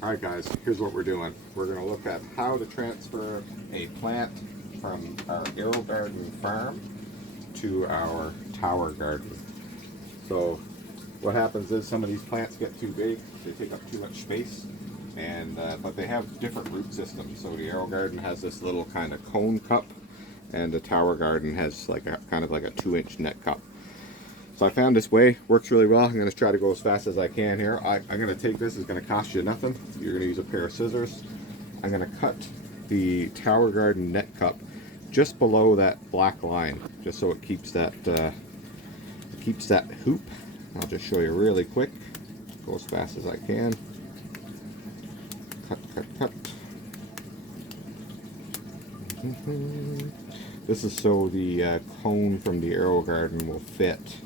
Alright guys, here's what we're doing. We're going to look at how to transfer a plant from our Aerogarden farm to our tower garden. So what happens is some of these plants get too big, they take up too much space, and but they have different root systems. So the Aerogarden has this little kind of cone cup, and the tower garden has like a kind of like a 2-inch net cup. So I found this way, works really well. I'm going to try to go as fast as I can here. I'm going to take this, it's going to cost you nothing. You're going to use a pair of scissors. I'm going to cut the TowerGarden net cup just below that black line, just so it keeps that hoop. I'll just show you really quick. Go as fast as I can. Cut, cut, cut. This is so the cone from the Aerogarden will fit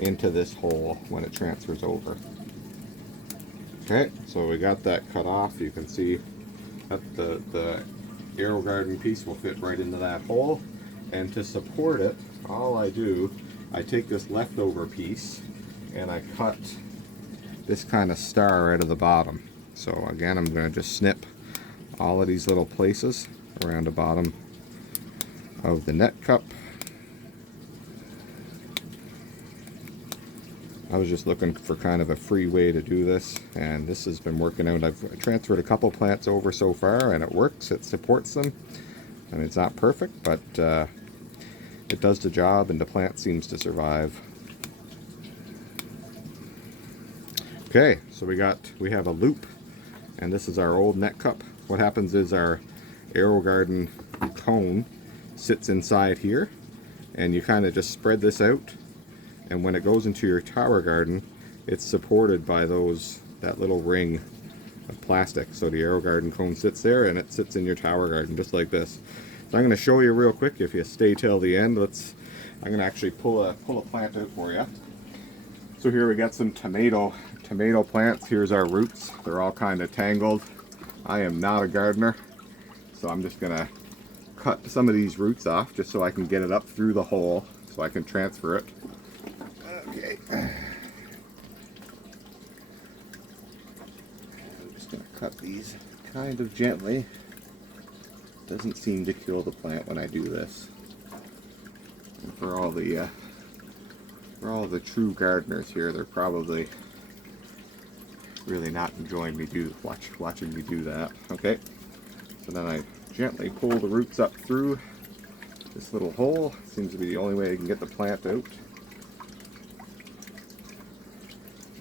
into this hole when it transfers over. Okay, so we got that cut off. You can see that the Aerogarden piece will fit right into that hole. And to support it, all I do, I take this leftover piece and I cut this kind of star out of the bottom. So again, I'm going to just snip all of these little places around the bottom of the net cup. I was just looking for kind of a free way to do this, and this has been working out. I've transferred a couple plants over so far, and it works. It supports them. I mean, it's not perfect, but it does the job, and the plant seems to survive. Okay, so we have a loop, and this is our old net cup. What happens is our Aerogarden cone sits inside here, and you kind of just spread this out. And when it goes into your tower garden, it's supported by that little ring of plastic. So the Aerogarden cone sits there, and it sits in your tower garden just like this. So I'm going to show you real quick. If you stay till the end, I'm going to actually pull a plant out for you. So here we got some tomato plants. Here's our roots. They're all kind of tangled. I am not a gardener, so I'm just going to cut some of these roots off just so I can get it up through the hole so I can transfer it. Okay. I'm just going to cut these kind of gently. Doesn't seem to kill the plant when I do this. And for all the true gardeners here, they're probably really not enjoying me watching me do that. Okay. So then I gently pull the roots up through this little hole. Seems to be the only way I can get the plant out.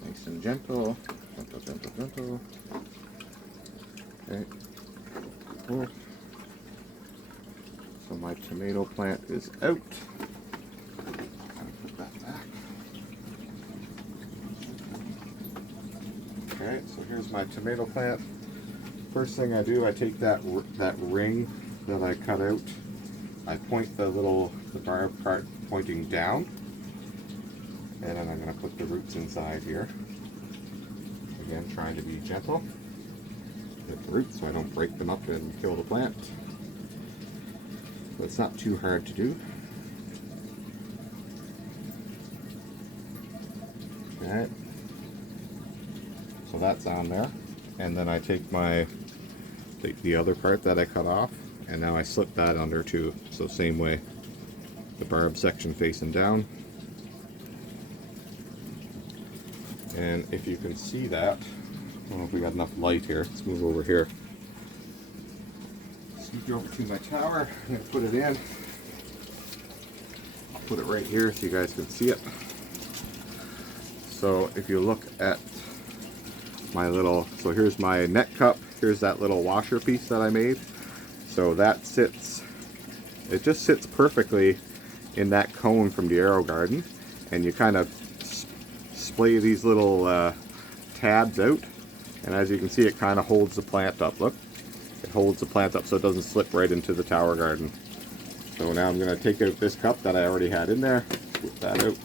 Nice and gentle. Gentle, gentle, gentle. Okay. Pull. So my tomato plant is out. Put that back. Okay, so here's my tomato plant. First thing I do, I take that ring that I cut out. I point the barb part pointing down. And then I'm going to put the roots inside here. Again, trying to be gentle with the roots so I don't break them up and kill the plant. But it's not too hard to do. Okay. So that's on there. And then I take the other part that I cut off, and now I slip that under too. So same way, the barb section facing down. And if you can see that, I don't know if we got enough light here. Let's move over here. Scoot over to my tower. I'm going to put it in. I'll put it right here so you guys can see it. So if you look at so here's my net cup. Here's that little washer piece that I made. So that it just sits perfectly in that cone from the Aerogarden. And you kind of splay these little tabs out, and as you can see, it kind of holds the plant up. Look, it holds the plant up so it doesn't slip right into the tower garden. So now I'm going to take out this cup that I already had in there, put that out,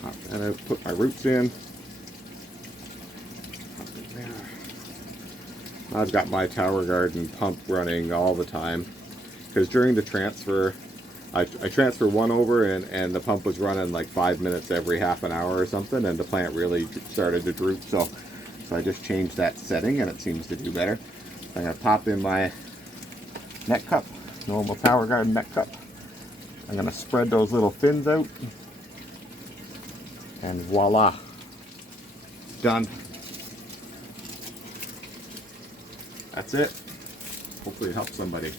pop that out, put my roots in. Pop it there. I've got my TowerGarden pump running all the time, because during the transfer, I transferred one over, and the pump was running like 5 minutes every half an hour or something, and the plant really started to droop. So So I just changed that setting and it seems to do better. So I'm going to pop in my net cup, normal TowerGarden net cup. I'm going to spread those little fins out, and voila, done. That's it. Hopefully it helps somebody.